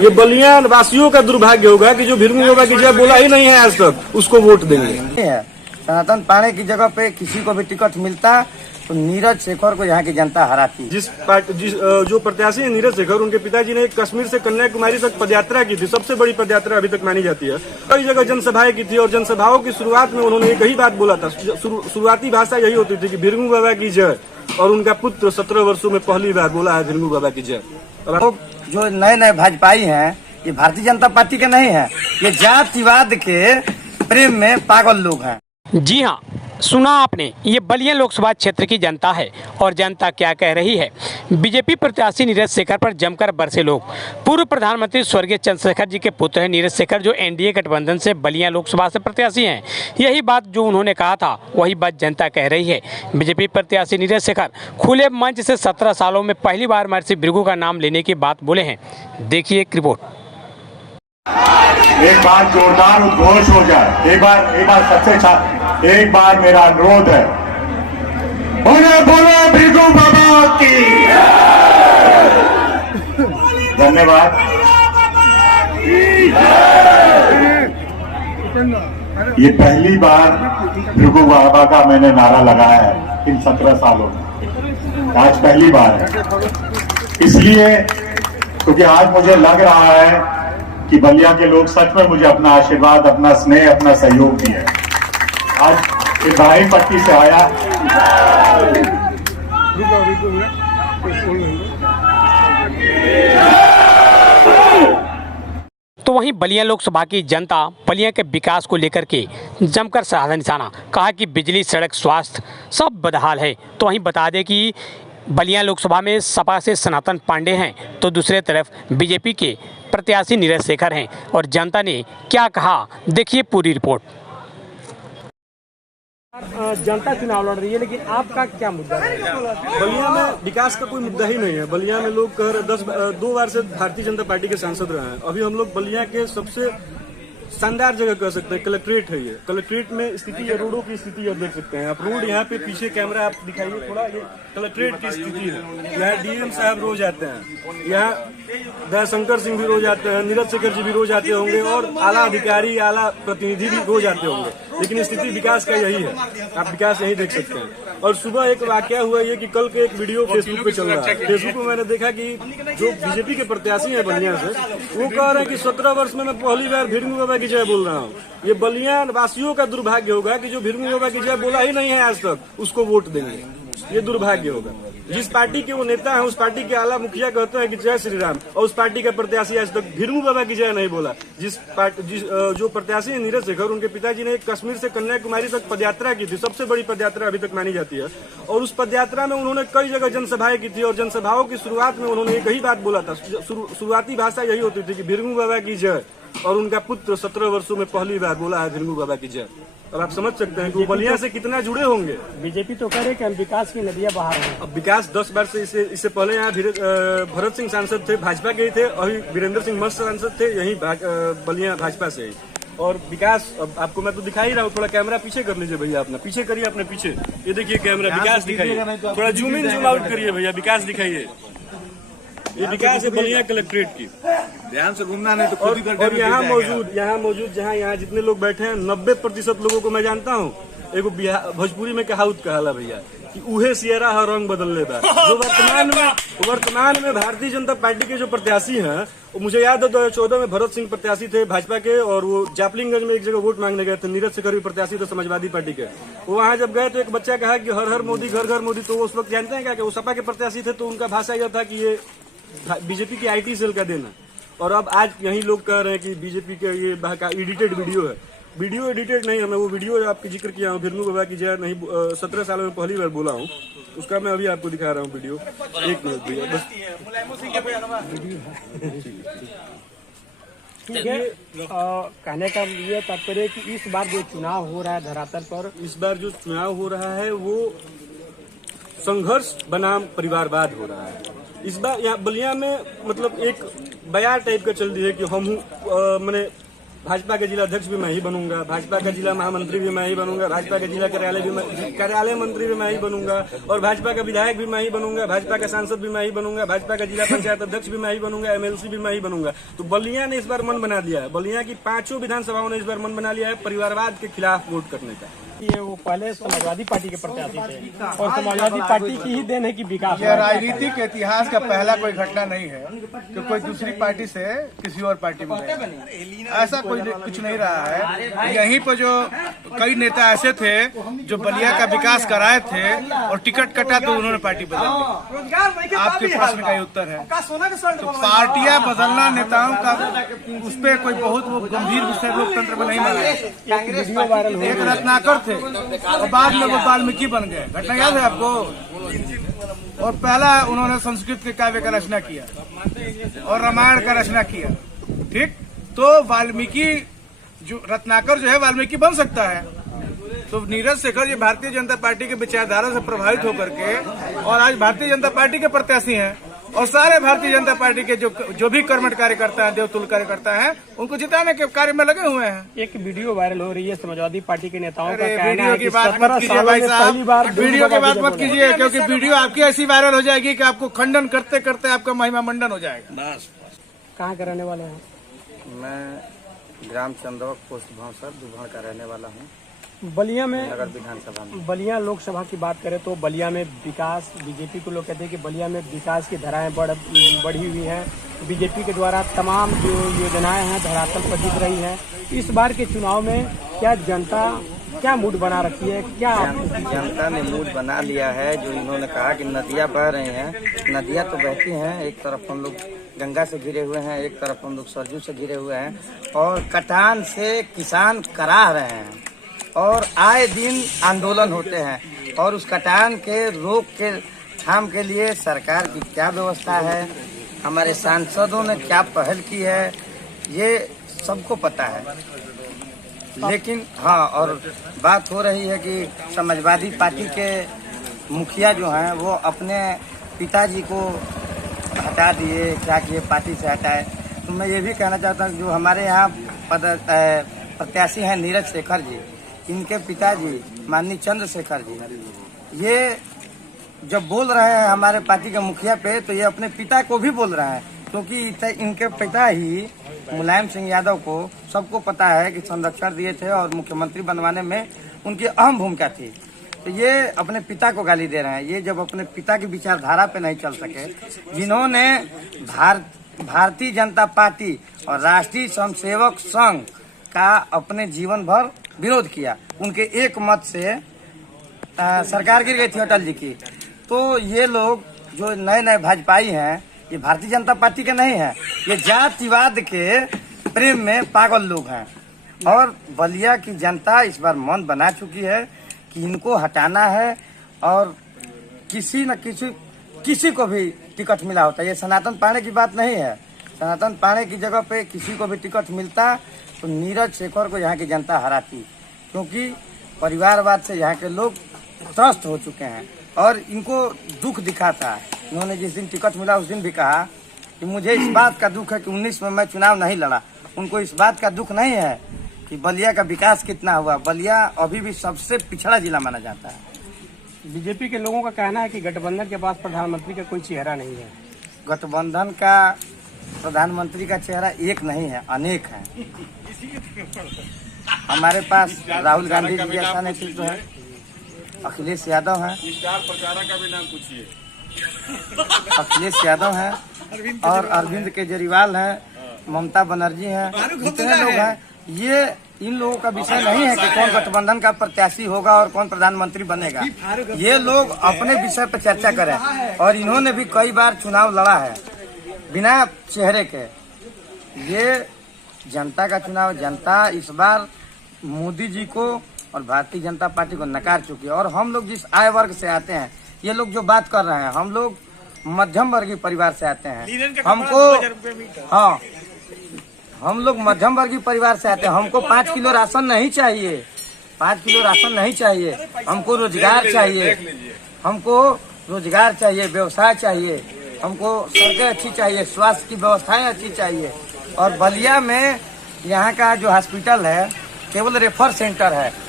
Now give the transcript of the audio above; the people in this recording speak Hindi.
ये बलिया वासियों का दुर्भाग्य होगा कि जो भिरंगी बाबा की जय बोला ही नहीं है आज तक, उसको वोट देंगे। सनातन पांडे की जगह पे किसी को भी टिकट मिलता तो नीरज शेखर को यहाँ की जनता हराती। जो प्रत्याशी है नीरज शेखर, उनके पिताजी ने कश्मीर से कन्याकुमारी तक पदयात्रा की थी, सबसे बड़ी पदयात्रा अभी तक मानी जाती है। कई जगह जनसभाएं की थी और जनसभाओं की शुरुआत में उन्होंने एक ही बात बोला था, शुरुआती भाषा यही होती थी कि भिरंगी बाबा की जय, और उनका पुत्र 17 वर्षों में पहली बार बोला है भिरंगी बाबा की जय। लोग जो नए नए भाजपाई हैं, ये भारतीय जनता पार्टी के नहीं है, ये जातिवाद के प्रेम में पागल लोग हैं। जी हाँ, सुना आपने, ये बलिया लोकसभा क्षेत्र की जनता है और जनता क्या कह रही है। बीजेपी प्रत्याशी नीरज शेखर पर जमकर बरसे लोग। पूर्व प्रधानमंत्री स्वर्गीय चंद्रशेखर जी के पुत्र हैं नीरज शेखर, जो एनडीए गठबंधन से बलिया लोकसभा से प्रत्याशी हैं। यही बात जो उन्होंने कहा था वही बात जनता कह रही है। बीजेपी प्रत्याशी नीरज शेखर खुले मंच से 17 सालों में पहली बार महर्षि भृगु का नाम लेने की बात बोले हैं। देखिए एक रिपोर्ट। एक बार जोरदार उद्घोष हो जाए, एक बार सबसे एक बार मेरा अनुरोध है, बोलो भृगु बाबा की। धन्यवाद। ये पहली बार भृगु बाबा का मैंने नारा लगाया है इन 17 सालों में, आज पहली बार है। इसलिए क्योंकि आज मुझे लग रहा है कि बलिया के लोग सच में मुझे अपना आशीर्वाद, अपना स्नेह, अपना सहयोग दिया। आज इब्राहिम पट्टी से आया, तो वहीं बलिया लोकसभा की जनता बलिया के विकास को लेकर के जमकर साधा निशाना, कहा कि बिजली, सड़क, स्वास्थ्य सब बदहाल है। तो वहीं बता दें कि बलिया लोकसभा में सपा से सनातन पांडे हैं, तो दूसरे तरफ बीजेपी के प्रत्याशी नीरज शेखर हैं। और जनता ने क्या कहा, देखिए पूरी रिपोर्ट। जनता चुनाव लड़ रही है, लेकिन आपका क्या मुद्दा है? बलिया में विकास का कोई मुद्दा ही नहीं है। बलिया में लोग कह रहे 2 बार से भारतीय जनता पार्टी के सांसद रहे हैं। अभी हम लोग बलिया के सबसे शानदार जगह कह सकते हैं, कलेक्ट्रेट है ये। कलेक्ट्रेट में स्थिति या रोडों की स्थिति आप देख सकते हैं। आप रोड यहाँ पे पीछे कैमरा आप दिखाइए थोड़ा, ये कलेक्ट्रेट की स्थिति है। यहाँ डीएम साहब रोज आते हैं, यहाँ दयाशंकर सिंह भी रोज आते हैं, नीरज शेखर जी भी रोज आते होंगे, और आला अधिकारी, आला प्रतिनिधि भी रोज आते होंगे। लेकिन स्थिति विकास का यही है, आप विकास यही देख सकते हैं। और सुबह एक वाकया हुआ ये कि कल के एक वीडियो फेसबुक पे चल रहा है। फेसबुक पे मैंने देखा कि जो बीजेपी के प्रत्याशी है बलिया से, वो कह रहे हैं कि 17 वर्ष में मैं पहली बार भिरंगी बाबा की जय बोल रहा हूँ। ये बलिया वासियों का दुर्भाग्य होगा कि जो भिरंगी बाबा की जय बोला ही नहीं है आज तक, उसको वोट देंगे। ये दुर्भाग्य होगा। जिस पार्टी के वो नेता है, उस पार्टी के आला मुखिया कहते हैं कि जय श्री राम, और उस पार्टी का प्रत्याशी आज तक भिरंगी बाबा की जय नहीं बोला। जो प्रत्याशी है नीरज शेखर, उनके पिताजी ने कश्मीर से कन्याकुमारी तक पदयात्रा की थी, सबसे बड़ी पदयात्रा अभी तक मानी जाती है। और उस पदयात्रा में उन्होंने कई जगह जनसभाएं की थी और जनसभाओं की शुरुआत में उन्होंने एक ही बात बोला था, शुरुआती भाषा यही होती थी कि भिरंगी बाबा की जय, और उनका पुत्र 17 वर्षों में पहली बार बोला है भिरंगी बाबा की जय। और आप समझ सकते हैं कि वो बलिया से कितना जुड़े होंगे। बीजेपी तो कह रहे कि हम विकास की नदियां बहा रहे हैं। अब विकास 10 बार से इससे पहले यहाँ भरत सिंह सांसद थे, भाजपा के ही थे। अभी वीरेंद्र सिंह मस्त सांसद थे, यही बलिया भाजपा से ही। और विकास अब आपको मैं तो दिखा ही रहा हूँ। थोड़ा कैमरा पीछे कर लीजिए भैया, अपना पीछे करिए, अपने पीछे ये देखिए कैमरा, विकास दिखाइए। थोड़ा जूम इन जूम आउट करिए भैया, विकास दिखाइए। ये विकास है बलिया कलेक्ट्रेट की। ध्यान से घूमना नहीं तो और यहाँ मौजूद जहाँ यहाँ जितने लोग बैठे हैं, 90% लोगों को मैं जानता हूँ। एगो भोजपुरी में कहावत कहाला भैया कि उहे सियरा हर रंग बदल ले बा। जो वर्तमान में भारतीय जनता पार्टी के जो प्रत्याशी हैं, वो मुझे याद है 2014 में भरत सिंह प्रत्याशी थे भाजपा के, और वो जापलिंगगंज में एक जगह वोट मांगने गए थे। नीरज शेखर भी प्रत्याशी थे समाजवादी पार्टी के। वो वहां जब गए तो एक बच्चा कहा कि हर हर मोदी, घर घर मोदी। तो वो उस वक्त जानते हैं क्या कि वो सपा के प्रत्याशी थे, तो उनका भाषा यह था कि ये बीजेपी की IT सेल का देना। और अब आज यही लोग कह रहे हैं कि बीजेपी का ये एडिटेड वीडियो है। वीडियो एडिटेड नहीं है, मैं वो वीडियो आपकी जिक्र किया हूँ, भिरंगी बाबा की जय नहीं 17 सालों में पहली बार बोला हूँ, उसका मैं अभी आपको दिखा रहा हूँ वीडियो। 1 मिनट भैया बस। ठीक है, कहने का ये तात्पर्य कि इस बार जो चुनाव हो रहा है धरातल पर, इस बार जो चुनाव हो रहा है वो संघर्ष बनाम परिवारवाद हो रहा है। इस बार यहाँ बलिया में मतलब एक बयार टाइप का चल रही है कि हम मैंने भाजपा के जिला अध्यक्ष भी मैं ही बनूंगा, भाजपा का जिला महामंत्री भी मैं ही बनूंगा, भाजपा के जिला कार्यालय मंत्री भी मैं ही बनूंगा, और भाजपा का विधायक भी मैं ही बनूंगा, भाजपा का सांसद भी मैं ही बनूंगा, भाजपा का जिला पंचायत अध्यक्ष भी मैं ही बनूंगा, MLC भी मैं ही बनूंगा। तो बलिया ने इस बार मन बना दिया है, बलिया की 5 विधानसभाओं ने इस बार मन बना लिया है परिवारवाद के खिलाफ वोट करने का। ये वो पहले समाजवादी पार्टी के प्रत्याशी थे और समाजवादी पार्टी की ही देन है कि विकास। यह राजनीतिक इतिहास का पहला कोई घटना नहीं है कि कोई दूसरी पार्टी से किसी और पार्टी में गया। ऐसा कोई कुछ नहीं रहा है। यहीं पर जो कई नेता ऐसे थे जो बलिया का विकास कराए थे और टिकट कटा तो उन्होंने पार्टी बदल दी। आपके प्रश्न का उत्तर है तो पार्टियां बदलना नेताओं का उस पर कोई बहुत वो गंभीर विषय लोकतंत्र में नहीं माना। एक रत्नाकर थे और बाद में वो वाल्मीकि बन गए, घटना याद है आपको। और पहला उन्होंने संस्कृत के काव्य का रचना किया और रामायण का रचना किया, ठीक। तो वाल्मीकि जो रत्नाकर जो है वाल्मीकि बन सकता है। तो नीरज शेखर ये भारतीय जनता पार्टी के विचारधारा से प्रभावित होकर के और आज भारतीय जनता पार्टी के प्रत्याशी हैं और सारे भारतीय जनता पार्टी के जो भी कर्मठ कार्यकर्ता हैं, देवतुल्य कार्यकर्ता हैं, उनको जिताने के कार्य में लगे हुए हैं। एक वीडियो वायरल हो रही है समाजवादी पार्टी के नेताओं का कहना वीडियो है की कि बात मत कीजिए भाई साहब, वीडियो की बात मत कीजिए क्योंकि वीडियो आपकी ऐसी वायरल हो जाएगी कि आपको खंडन करते करते आपका महिमा मंडन हो जाएगा। कहाँ के रहने वाले हैं? मैं ग्राम चंदौक पोस्ट भावसर दुभड़ का रहने वाला हूँ। बलिया में नगर विधानसभा में बलिया लोकसभा की बात करें तो बलिया में विकास, बीजेपी को लोग कहते हैं कि बलिया में विकास की धाराएं बढ़ी हुई हैं। बीजेपी के द्वारा तमाम जो योजनाएं हैं धरातल पर दिख रही हैं। इस बार के चुनाव में क्या जनता क्या मूड बना रखी है? क्या जनता ने मूड बना लिया है? जो इन्होंने कहा कि नदियाँ बह रही हैं, नदियाँ तो बहती हैं। एक तरफ हम लोग गंगा से घिरे हुए हैं, एक तरफ हम लोग सरजू से घिरे हुए हैं और कटान से किसान कराह रहे हैं और आए दिन आंदोलन होते हैं। और उस कटान के रोक के थाम के लिए सरकार की क्या व्यवस्था है, हमारे सांसदों ने क्या पहल की है, ये सबको पता है। लेकिन हाँ, और बात हो रही है कि समाजवादी पार्टी के मुखिया जो हैं वो अपने पिताजी को हटा दिए, क्या किए, पार्टी से हटाए। तो मैं ये भी कहना चाहता हूँ जो हमारे यहाँ प्रत्याशी हैं नीरज शेखर जी, इनके पिताजी माननीय चंद्रशेखर जी, ये जब बोल रहे हैं हमारे पार्टी के मुखिया पे तो ये अपने पिता को भी बोल रहे हैं, क्योंकि इनके पिता ही मुलायम सिंह यादव को सबको पता है कि संरक्षण दिए थे और मुख्यमंत्री बनवाने में उनकी अहम भूमिका थी। तो ये अपने पिता को गाली दे रहे हैं। ये जब अपने पिता की विचारधारा पे नहीं चल सके, जिन्होंने भारतीय जनता पार्टी और राष्ट्रीय स्वयंसेवक संघ का अपने जीवन भर विरोध किया, उनके एक मत से सरकार गिर गई थी अटल जी की। तो ये लोग जो नए नए भाजपाई हैं, ये भारतीय जनता पार्टी के नहीं है, ये जातिवाद के प्रेम में पागल लोग हैं। और बलिया की जनता इस बार मन बना चुकी है कि इनको हटाना है और किसी न किसी को भी टिकट मिला होता है। ये सनातन पांडे की बात नहीं है। सनातन पांडे की जगह पे किसी को भी टिकट मिलता तो नीरज शेखर को यहाँ की जनता हराती, क्योंकि परिवारवाद से यहाँ के लोग त्रस्त हो चुके हैं और इनको दुख दिखा था। इन्होंने जिस दिन टिकट मिला उस दिन भी कहा कि मुझे इस बात का दुख है कि 19 में मैं चुनाव नहीं लड़ा। उनको इस बात का दुख नहीं है कि बलिया का विकास कितना हुआ। बलिया अभी भी सबसे पिछड़ा जिला माना जाता है। बीजेपी के लोगों का कहना है कि गठबंधन के पास प्रधानमंत्री का कोई चेहरा नहीं है। गठबंधन का प्रधानमंत्री का चेहरा एक नहीं है, अनेक है। हमारे पास राहुल गांधी जी जैसा नेतृत्व है, अखिलेश यादव है, अखिलेश यादव है और अरविंद केजरीवाल है, ममता बनर्जी है, जितने लोग हैं। ये इन लोगों का विषय नहीं है कि कौन गठबंधन का प्रत्याशी होगा और कौन प्रधानमंत्री बनेगा। ये लोग अपने विषय पर चर्चा करें। और इन्होंने भी कई बार चुनाव लड़ा है बिना चेहरे के। ये जनता का चुनाव, जनता इस बार मोदी जी को और भारतीय जनता पार्टी को नकार चुकी है। और हम लोग जिस आय वर्ग से आते हैं, ये लोग जो बात कर रहे हैं, हम लोग मध्यम वर्गीय परिवार से आते हैं। हम लोग मध्यम वर्गीय परिवार से आते हैं। हमको 5 किलो राशन नहीं चाहिए, 5 किलो राशन नहीं चाहिए। हमको रोजगार चाहिए, हमको रोजगार चाहिए, व्यवसाय चाहिए, हमको सड़कें अच्छी चाहिए, स्वास्थ्य की व्यवस्थाएं अच्छी चाहिए। और बलिया में यहाँ का जो हॉस्पिटल है केवल रेफर सेंटर है।